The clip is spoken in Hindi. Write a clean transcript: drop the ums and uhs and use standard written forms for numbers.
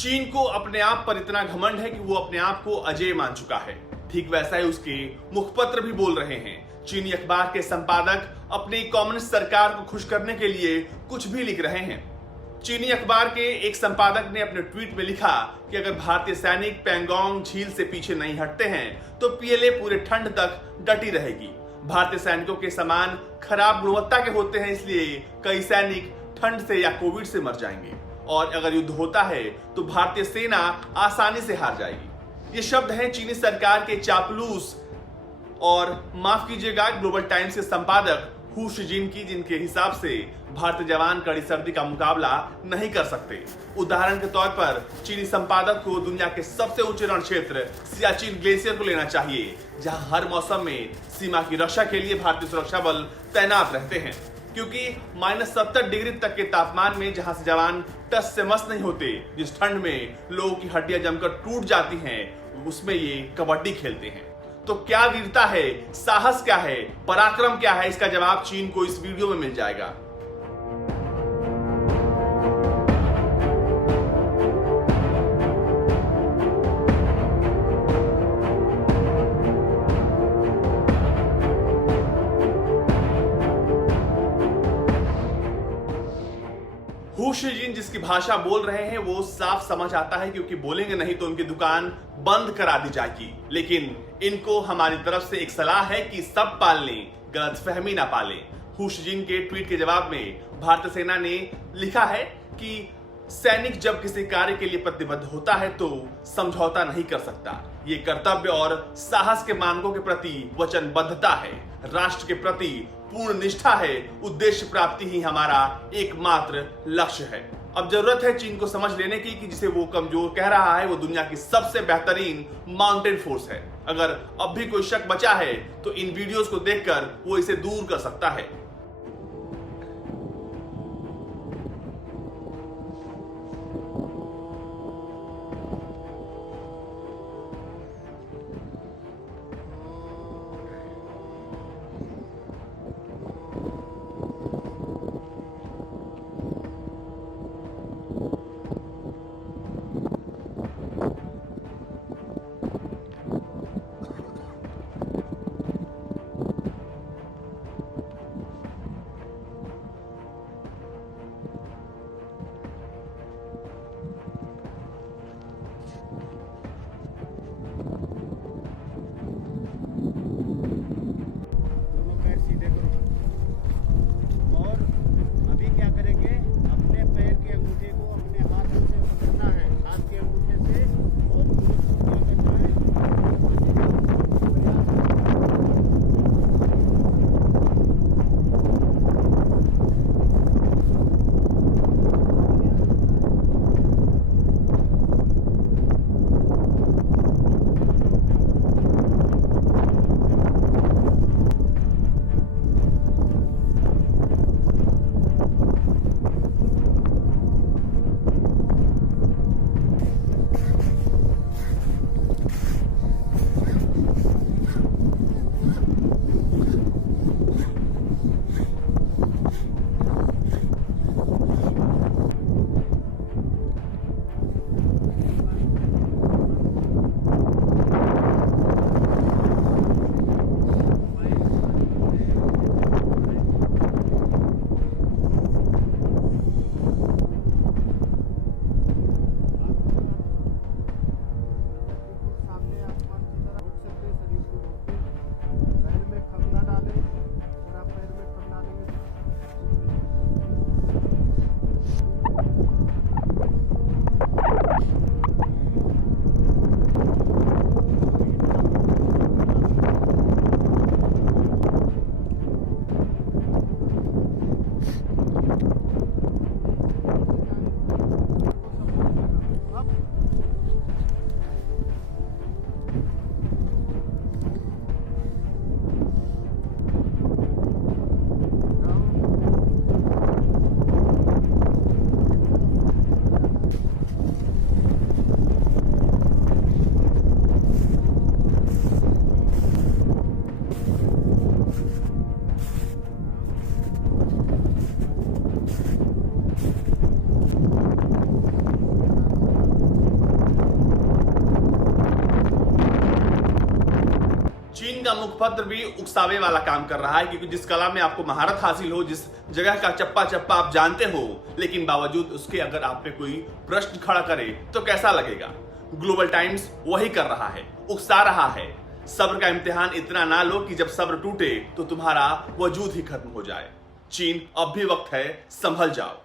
चीन को अपने आप पर इतना घमंड है कि वो अपने आप को अजेय मान चुका है। ठीक वैसा ही उसके मुखपत्र भी बोल रहे हैं। चीनी अखबार के संपादक अपनी कम्युनिस्ट सरकार को खुश करने के लिए कुछ भी लिख रहे हैं। चीनी अखबार के एक संपादक ने अपने ट्वीट में लिखा कि अगर भारतीय सैनिक पैंगोंग झील से पीछे नहीं हटते हैं तो पीएलए पूरे ठंड तक डटी रहेगी। भारतीय सैनिकों के सामान खराब गुणवत्ता के होते हैं, इसलिए कई सैनिक ठंड से या कोविड से मर जाएंगे और अगर युद्ध होता है तो भारतीय सेना आसानी से हार जाएगी। ये शब्द हैं चीनी सरकार के चापलूस और माफ कीजिएगा ग्लोबल टाइम्स के संपादक हु शिजिन की, जिनके हिसाब से भारतीय जवान कड़ी सर्दी का मुकाबला नहीं कर सकते। उदाहरण के तौर पर चीनी संपादक को दुनिया के सबसे ऊंचे रण क्षेत्र सियाचिन ग्लेशियर को लेना चाहिए, जहां हर मौसम में सीमा की रक्षा के लिए भारतीय सुरक्षा बल तैनात रहते हैं, क्योंकि -70 डिग्री तक के तापमान में जहां से जवान टस से मस नहीं होते, जिस ठंड में लोगों की हड्डियां जमकर टूट जाती हैं, उसमें ये कबड्डी खेलते हैं। तो क्या वीरता है, साहस क्या है, पराक्रम क्या है, इसका जवाब चीन को इस वीडियो में मिल जाएगा। हु शिजिन जिसकी भाषा बोल रहे हैं वो साफ समझ आता है, क्योंकि बोलेंगे नहीं तो उनकी दुकान बंद करा दी जाएगी। लेकिन इनको हमारी तरफ से एक सलाह है कि सब पाल लें, गलतफहमी ना पालें। हु शिजिन के ट्वीट के जवाब में भारतीय सेना ने लिखा है कि सैनिक जब किसी कार्य के लिए प्रतिबद्ध होता है तो समझौता नहीं कर सकता। ये कर्तव्य और साहस के मानकों के प्रति वचनबद्धता है, राष्ट्र के प्रति पूर्ण निष्ठा है, उद्देश्य प्राप्ति ही हमारा एकमात्र लक्ष्य है। अब जरूरत है चीन को समझ लेने की कि जिसे वो कमजोर कह रहा है वो दुनिया की सबसे बेहतरीन माउंटेन फोर्स है। अगर अब भी कोई शक बचा है तो इन वीडियोस को देखकर वो इसे दूर कर सकता है। का मुखपत्र भी उकसावे वाला काम कर रहा है, क्योंकि जिस कला में आपको महारत हासिल हो, जिस जगह का चप्पा चप्पा आप जानते हो, लेकिन बावजूद उसके अगर आप पे कोई प्रश्न खड़ा करे तो कैसा लगेगा। ग्लोबल टाइम्स वही कर रहा है, उकसा रहा है। सब्र का इम्तिहान इतना ना लो कि जब सब्र टूटे तो तुम्हारा वजूद ही खत्म हो जाए। चीन, अब भी वक्त है, संभल जाओ।